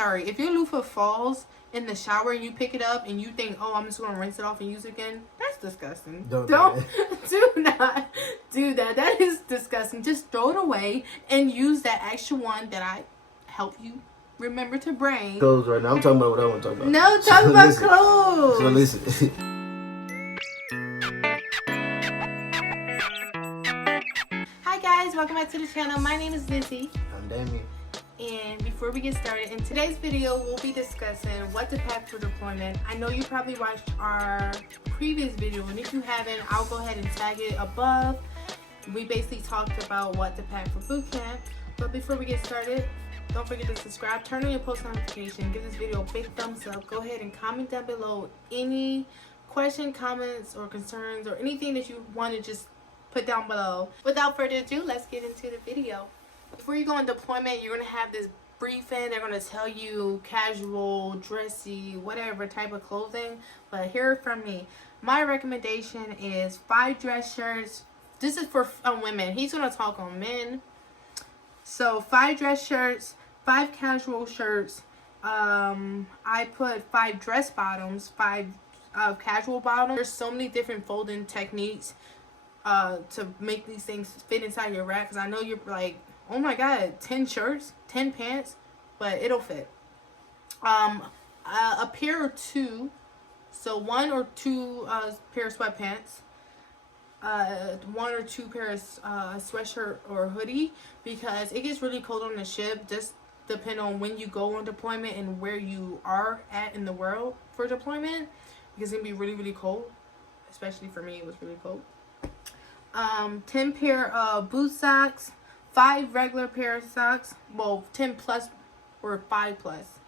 sorry. If your loofah falls in the shower and you pick it up and you think, oh, I'm just going to rinse it off and use it again, that's disgusting. Don't do not do that. That is disgusting. Just throw it away and use that extra one that I help you remember to bring. Clothes right now. I'm talking about what I want to talk about. No, talk about clothes. So listen. Hi guys, welcome back to the channel. My name is Lizzie. I'm Damien. And before we get started, in today's video, we'll be discussing what to pack for deployment. I know you probably watched our previous video, and if you haven't, I'll go ahead and tag it above. We basically talked about what to pack for boot camp. But before we get started, don't forget to subscribe, turn on your post notification, give this video a big thumbs up. Go ahead and comment down below any question, comments, or concerns, or anything that you want to just put down below. Without further ado, let's get into the video. Before you go on deployment, you're going to have this briefing. They're going to tell you casual, dressy, whatever type of clothing. But hear it from me. My recommendation is 5 dress shirts. This is for women. He's going to talk on men. So 5 dress shirts, 5 casual shirts. I put 5 dress bottoms, 5 casual bottoms. There's so many different folding techniques to make these things fit inside your rack. Because I know you're like, oh my god, 10 shirts, 10 pants, but it'll fit. A pair or 2, so 1 or 2 pair of sweatpants, 1 or 2 pairs sweatshirt or hoodie, because it gets really cold on the ship. Just depend on when you go on deployment and where you are at in the world for deployment, because it's gonna be really, really cold. Especially for me, it was really cold. 10 pair of boot socks, 5 regular pair of socks, well 10 plus or 5 plus,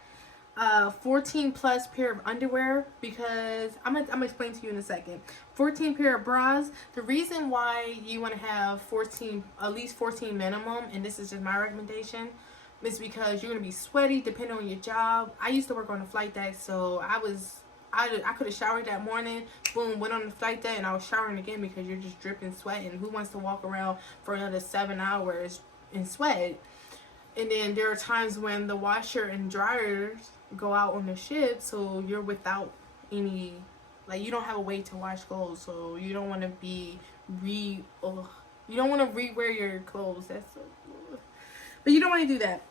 14 plus pair of underwear, because I'm gonna explain to you in a second. 14 pair of bras. The reason why you want to have 14, at least 14 minimum, and this is just my recommendation, is because you're gonna be sweaty depending on your job. I used to work on a flight deck, so I could have showered that morning, boom, went on the flight deck, and I was showering again because you're just dripping sweat, and who wants to walk around for another 7 hours in sweat? And then there are times when the washer and dryers go out on the ship, so you're without any, like, you don't have a way to wash clothes, so you don't want to be you don't want to re-wear your clothes. That's so cool. But you don't want to do that.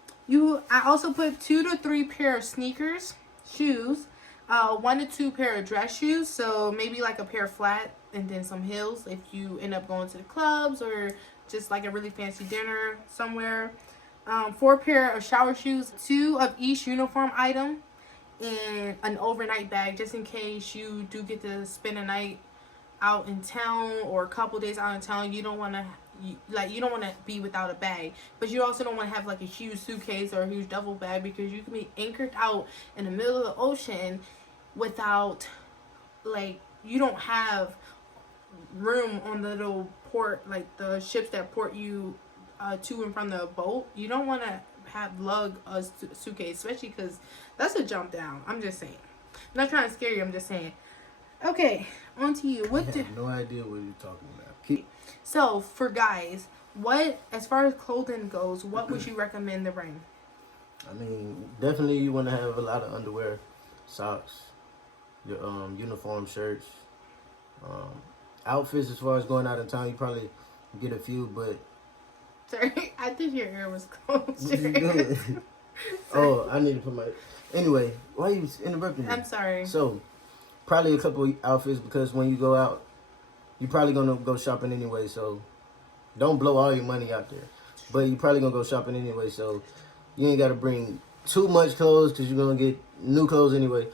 I also put 2 to 3 pair of sneakers, shoes, 1 to 2 pair of dress shoes, so maybe like a pair of flat and then some heels if you end up going to the clubs or just like a really fancy dinner somewhere. 4 pair of shower shoes, 2 of each uniform item, and an overnight bag just in case you do get to spend a night out in town or a couple days out in town. You don't want to be without a bag, but you also don't want to have like a huge suitcase or a huge duffel bag, because you can be anchored out in the middle of the ocean without, like, you don't have room on the little port, like the ships that port you to and from the boat. You don't want to lug a suitcase, especially because that's a jump down. I'm just saying. I'm not trying to scare you, I'm just saying. Okay, on to you. I have no idea what you're talking about. So for guys, as far as clothing goes, what would you recommend to bring? I mean, definitely you want to have a lot of underwear, socks, your uniform shirts, outfits. As far as going out in town, you probably get a few, but sorry, I think your ear was closed. Oh, I need to put my. Anyway, why are you interrupting me? I'm sorry. So, probably a couple of outfits, because when you go out, you're probably gonna go shopping anyway. So, don't blow all your money out there. But you're probably gonna go shopping anyway. So, you ain't gotta bring too much clothes, because you're gonna get new clothes anyway.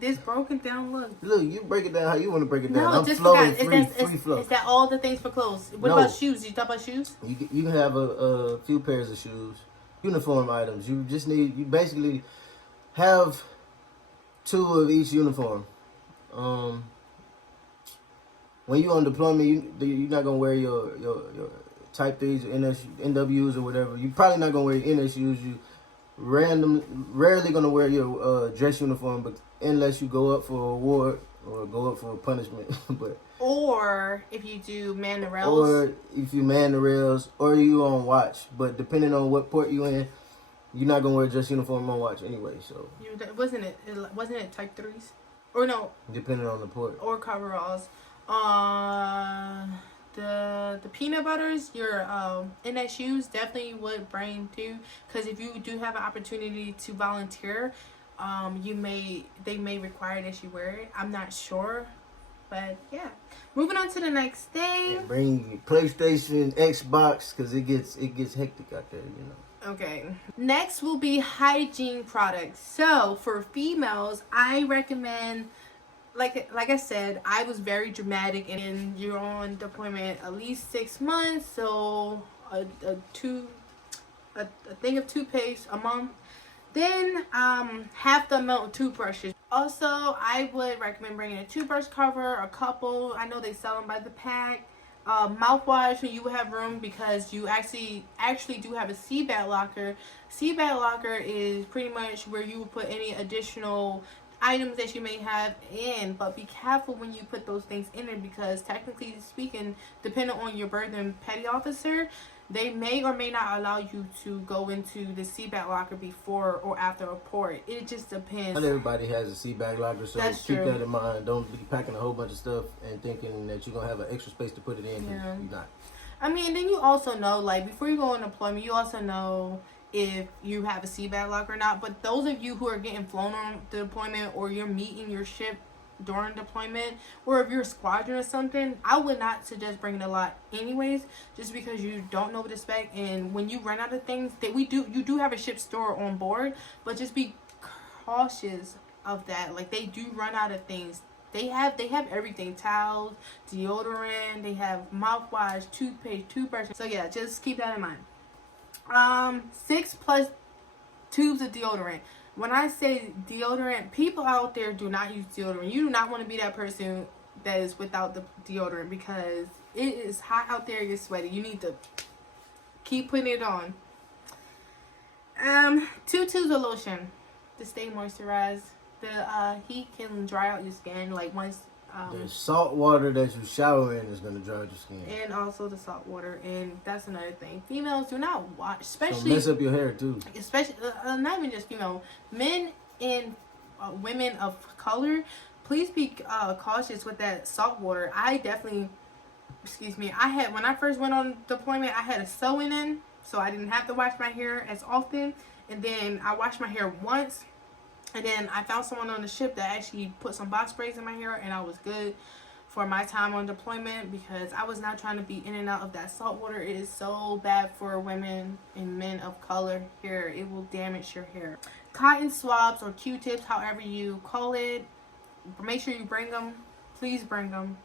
This broken down look. Look, you break it down how you want to break it down. No, I'm just flowing free flow. Is that all the things for clothes? What about shoes? You talk about shoes? You can have a few pairs of shoes, uniform items. You basically have 2 of each uniform. When you on deployment, you're not gonna wear your type 3s or NWs or whatever. You're probably not gonna wear your NSUs. You rarely gonna wear your dress uniform, but unless you go up for an award or go up for a punishment. Or if you do man the rails. Or if you man the rails, or you on watch. But depending on what port you in, you're not gonna wear dress uniform on watch anyway. So Wasn't it type 3s? Or no, depending on the port. or coveralls. The peanut butters, your NSUs definitely would bring too, because if you do have an opportunity to volunteer, they may require that you wear it. I'm not sure, but yeah. Moving on to the next thing. And bring PlayStation, Xbox, because it gets hectic out there, you know. Okay. Next will be hygiene products. So for females, I recommend, like I said, I was very dramatic, and you're on deployment at least 6 months, so a thing of toothpaste a month. Then half the amount of toothbrushes. Also, I would recommend bringing a toothbrush cover, a couple. I know they sell them by the pack. Mouthwash when you have room, because you actually do have a sea bag locker. Sea bag locker is pretty much where you would put any additional items that you may have in, but be careful when you put those things in there, because technically speaking, depending on your birth and petty officer, they may or may not allow you to go into the sea bag locker before or after a port. It just depends. Not everybody has a sea bag locker, so That's keep true. that in mind. Don't be packing a whole bunch of stuff and thinking that you're gonna have an extra space to put it in. Yeah. You're not. I mean, then you also know, like, before you go on deployment, you also know if you have a sea bag locker or not. But those of you who are getting flown on the deployment, or you're meeting your ship during deployment, or if you're a squadron or something, I would not suggest bringing a lot anyways, just because you don't know what to expect. And when you run out of things, you do have a ship store on board, but just be cautious of that. Like, they do run out of things. They have everything: towels, deodorant, they have mouthwash, toothpaste, toothbrush. So yeah, just keep that in mind. 6+ tubes of deodorant. When I say deodorant, people out there do not use deodorant. You do not want to be that person that is without the deodorant, because it is hot out there. You're sweaty. You need to keep putting it on. 2 tubes of lotion to stay moisturized. The heat can dry out your skin. Like, once The salt water that you shower in is gonna dry your skin. and also the salt water, and that's another thing. Females do not wash, So especially mess up your hair too. especially not even just female, men and women of color. Please be cautious with that salt water. I definitely, when I first went on deployment, I had a sewing in, so I didn't have to wash my hair as often, and then I washed my hair once. And then I found someone on the ship that actually put some box sprays in my hair, and I was good for my time on deployment, because I was not trying to be in and out of that salt water. It is so bad for women and men of color hair. It will damage your hair. Cotton swabs or Q-tips, however you call it. Make sure you bring them. Please bring them.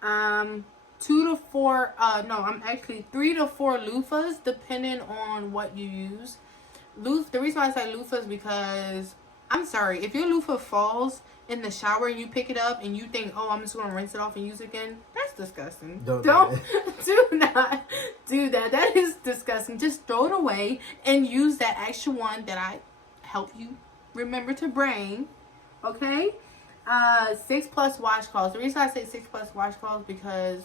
3 to 4 loofahs, depending on what you use. The reason why I say loofah is because, I'm sorry, if your loofah falls in the shower and you pick it up and you think, oh, I'm just going to rinse it off and use it again, that's disgusting. Don't do not do that. That is disgusting. Just throw it away and use that extra one that I help you remember to bring. Okay? 6+ washcloths. The reason I say 6+ washcloths, because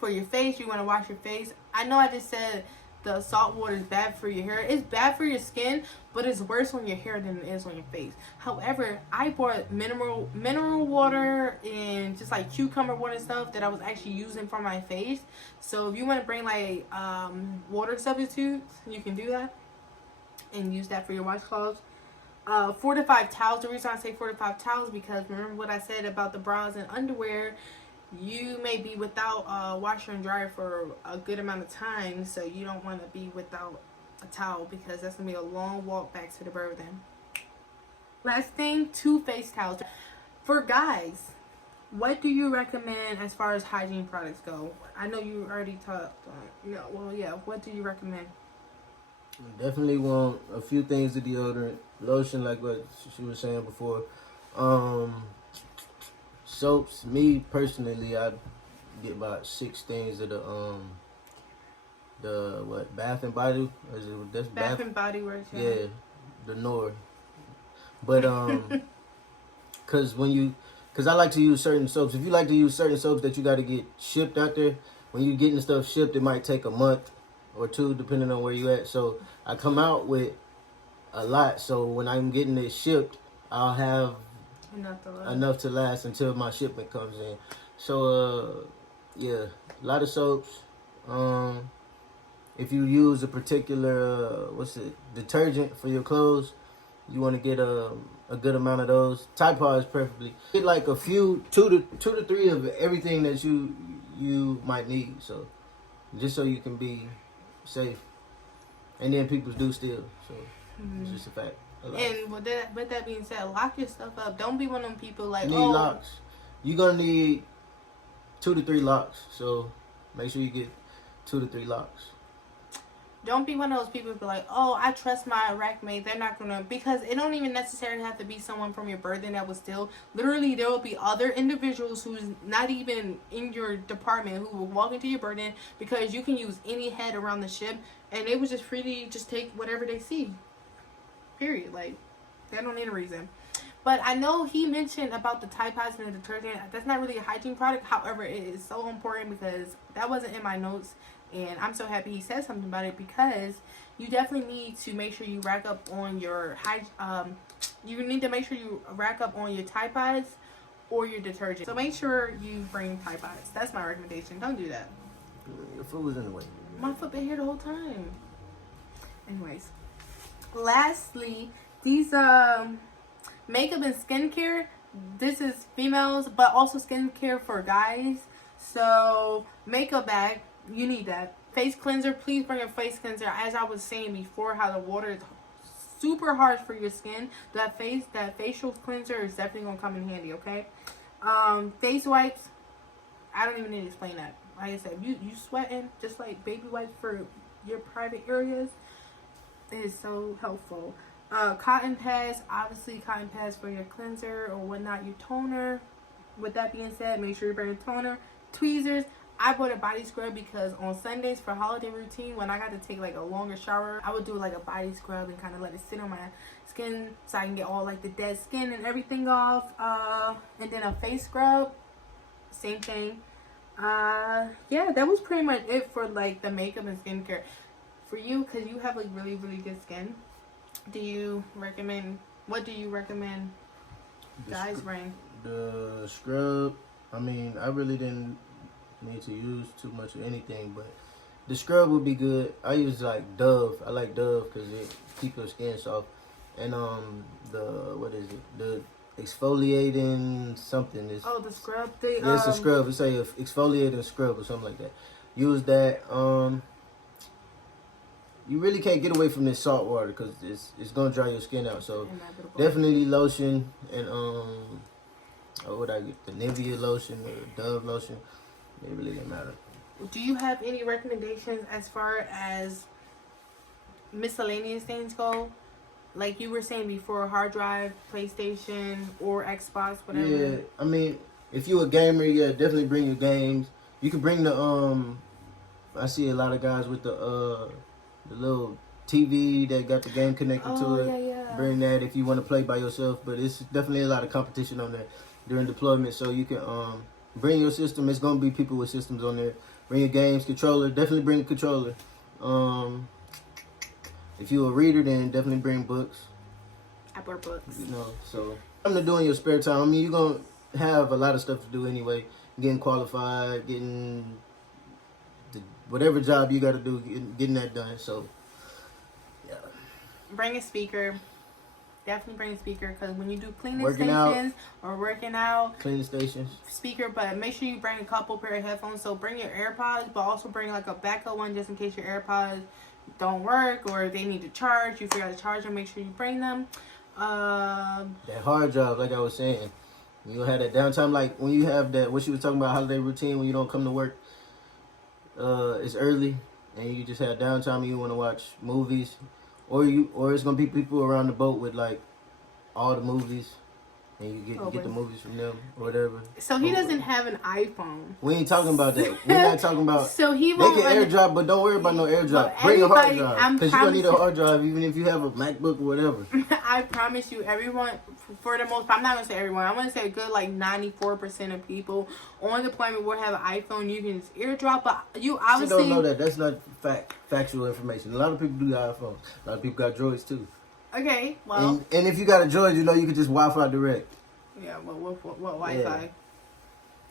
for your face, you want to wash your face. I know I just said the salt water is bad for your hair. It's bad for your skin, but it's worse on your hair than it is on your face. However, I bought mineral water and just like cucumber water and stuff that I was actually using for my face. So if you want to bring like water substitutes, you can do that and use that for your washcloths. 4 to 5 towels. The reason I say 4 to 5 towels, because remember what I said about the bras and underwear. You may be without a washer and dryer for a good amount of time, so you don't want to be without a towel, because that's going to be a long walk back to the berthing. Last thing, 2 face towels. For guys, what do you recommend as far as hygiene products go? I know you already talked on, what do you recommend? Definitely want a few things of deodorant, lotion, like what she was saying before. Soaps. Me personally, I get about 6 things of the Bath and Body. Is it that's Bath and Body Works. Yeah, the Nor. But cause I like to use certain soaps. If you like to use certain soaps that you got to get shipped out there, when you getting stuff shipped, it might take a month. or two, depending on where you at. So I come out with a lot. So when I'm getting it shipped, I'll have enough to last until my shipment comes in. So yeah, a lot of soaps. If you use a particular detergent for your clothes, you want to get a good amount of those. Tide Pods preferably. Get like a few, two to three of everything that you might need. So just so you can be safe. And then people do steal. So it's just a fact. And with that being said, lock your stuff up. Don't be one of them people like, you need locks. You're gonna need 2 to 3 locks. So make sure you get 2 to 3 locks. Don't be one of those people who be like, oh, I trust my rack mate. They're not gonna, because it don't even necessarily have to be someone from your burden that was steal. Literally, there will be other individuals who's not even in your department who will walk into your burden because you can use any head around the ship, and they would just freely just take whatever they see. Period. Like, they don't need a reason. But I know he mentioned about the Tide Pods and the detergent. That's not really a hygiene product. However, it is so important because that wasn't in my notes. And I'm so happy he said something about it, because you definitely need to make sure you rack up on your you need to make sure you rack up on your Tide Pods or your detergent. So make sure you bring Tide Pods. That's my recommendation. Don't do that. Your food was in the way. My foot been here the whole time. Anyways, lastly, these makeup and skincare. This is females, but also skincare for guys. So makeup bag. You need that. Face cleanser. Please bring a face cleanser. As I was saying before, how the water is super harsh for your skin. That facial cleanser is definitely gonna come in handy. Okay. Face wipes. I don't even need to explain that. Like I said, you sweating, just like baby wipes for your private areas. It is so helpful. Cotton pads. Obviously, cotton pads for your cleanser or whatnot. Your toner. With that being said, make sure you bring a toner. Tweezers. I bought a body scrub because on Sundays for holiday routine, when I got to take like a longer shower, I would do like a body scrub and kind of let it sit on my skin so I can get all like the dead skin and everything off. And then a face scrub, same thing. Yeah, that was pretty much it for like the makeup and skincare. For you, because you have like really, really good skin, what do you recommend guys bring? The scrub, I mean, I really didn't need to use too much of anything, but the scrub would be good. I use like Dove. I like Dove because it keeps your skin soft. And the exfoliating something is the scrub. It's a scrub. It's a exfoliating scrub or something like that. Use that. You really can't get away from this salt water because it's gonna dry your skin out. So definitely lotion and what I get, the Nivea lotion or Dove lotion. It really didn't matter. Do you have any recommendations as far as miscellaneous things go? Like you were saying before, hard drive, PlayStation, or Xbox, whatever. Yeah, I mean, if you're a gamer, yeah, definitely bring your games. You can bring the I see a lot of guys with the little TV that got the game connected to it. Yeah. Bring that if you want to play by yourself, but it's definitely a lot of competition on there during deployment, so you can bring your system. It's gonna be people with systems on there. Bring your games, controller. Definitely bring a controller. If you're a reader, then definitely bring books. I bought books. You know, so something to do in your spare time. I mean, you're gonna have a lot of stuff to do anyway. Getting qualified, whatever job you got to do, getting that done. So, yeah. Bring a speaker. Definitely bring a speaker, because when you do cleaning Working stations or working out, cleaning stations, speaker. But make sure you bring a couple pair of headphones. So bring your AirPods, but also bring like a backup one just in case your AirPods don't work or they need to charge. You forgot to charge them. Make sure you bring them. That hard drive, like I was saying, you have that downtime. Like when you have that, what she was talking about, holiday routine, when you don't come to work, it's early and you just have downtime and you want to watch movies. Or it's gonna be people around the boat with like all the movies, and you get the movies from them or whatever. So he doesn't have an iPhone. We ain't talking about that. We're not talking about. So he They won't can AirDrop, but don't worry about no AirDrop. Bring a hard drive, because you're gonna need a hard drive even if you have a MacBook or whatever. I promise you, everyone, for the most part, I'm not gonna say everyone. I'm gonna say a good 94% of people on deployment will have an iPhone. You can just AirDrop, but you obviously don't know that. That's not factual information. A lot of people do got iPhones. A lot of people got Droids too. Okay, well, and if you got a Droid, you can just Wi-Fi direct. Yeah, well, what Wi-Fi? Yeah.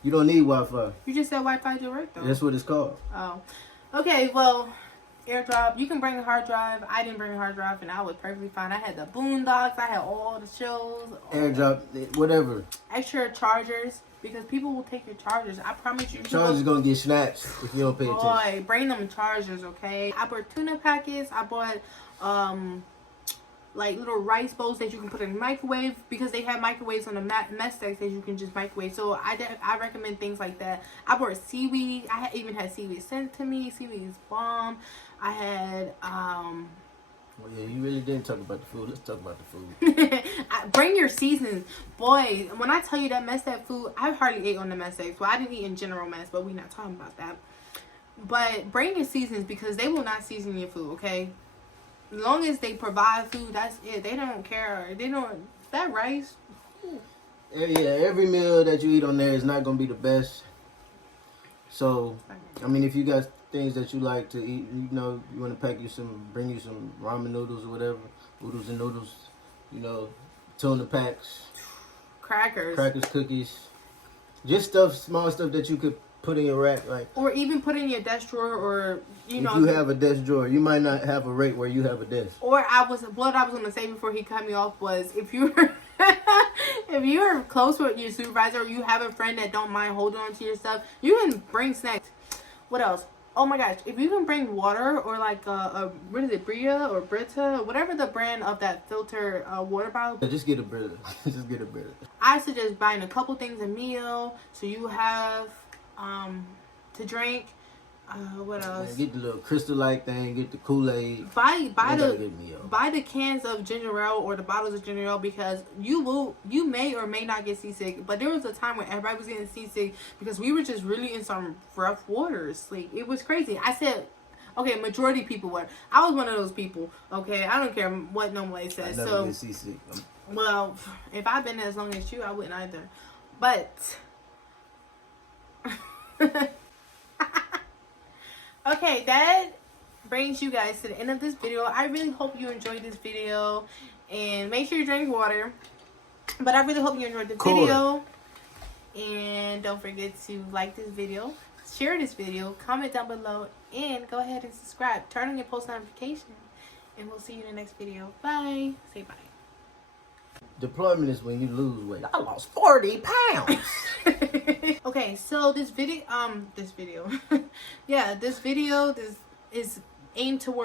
You don't need Wi-Fi. You just said Wi-Fi direct, though. That's what it's called. Oh. Okay, well, AirDrop. You can bring a hard drive. I didn't bring a hard drive, and I was perfectly fine. I had the Boondocks. I had all the shows. AirDrop, whatever. Extra chargers, because people will take your chargers. I promise you. Chargers going to get snatched if you don't pay attention. Boy, bring them chargers, okay? I bought tuna packets. I bought, little rice bowls that you can put in the microwave, because they have microwaves on the mess decks that you can just microwave. So I recommend things like that. I bought seaweed. I even had seaweed sent to me. Seaweed is bomb. I had Well, yeah, you really didn't talk about the food. Let's talk about the food. bring your seasonings, boy. When I tell you that mess deck food, I hardly ate on the mess decks. Well, I didn't eat in general mess, but we're not talking about that. But bring your seasonings, because they will not season your food, okay? As long as they provide food, that's it. They don't care. They don't. That rice. Yeah, every meal that you eat on there is not going to be the best. So, I mean, if you got things that you like to eat, you want to bring you some ramen noodles or whatever, oodles and noodles, tuna packs, crackers, cookies, just small stuff that you could put in your rack, or even put in your desk drawer, or if you have a desk drawer, you might not have a rate where you have a desk. Or what I was gonna say before he cut me off was, if you're close with your supervisor, or you have a friend that don't mind holding on to your stuff, you can bring snacks. What else? Oh my gosh, if you can bring water, or what is it, Bria or Brita, whatever the brand of that filter water bottle. Just get a Brita. Just get a Brita. I suggest buying a couple things a meal, so you have to drink. What else? Man, get the little crystal-like thing. Get the Kool-Aid. Buy the cans of ginger ale, or the bottles of ginger ale, because you may or may not get seasick. But there was a time when everybody was getting seasick because we were just really in some rough waters. It was crazy. I said, okay, majority of people were. I was one of those people. Okay, I don't care what nobody says. I never get seasick. Well, if I've been there as long as you, I wouldn't either. But okay, that brings you guys to the end of this video. I really hope you enjoyed this video, and make sure you drink water. But I really hope you enjoyed the video, and don't forget to like this video, share this video, comment down below, and go ahead and subscribe. Turn on your post notifications, and we'll see you in the next video. Bye. Say bye. Deployment is when you lose weight. I lost 40 pounds. Okay, so this video, this is aimed towards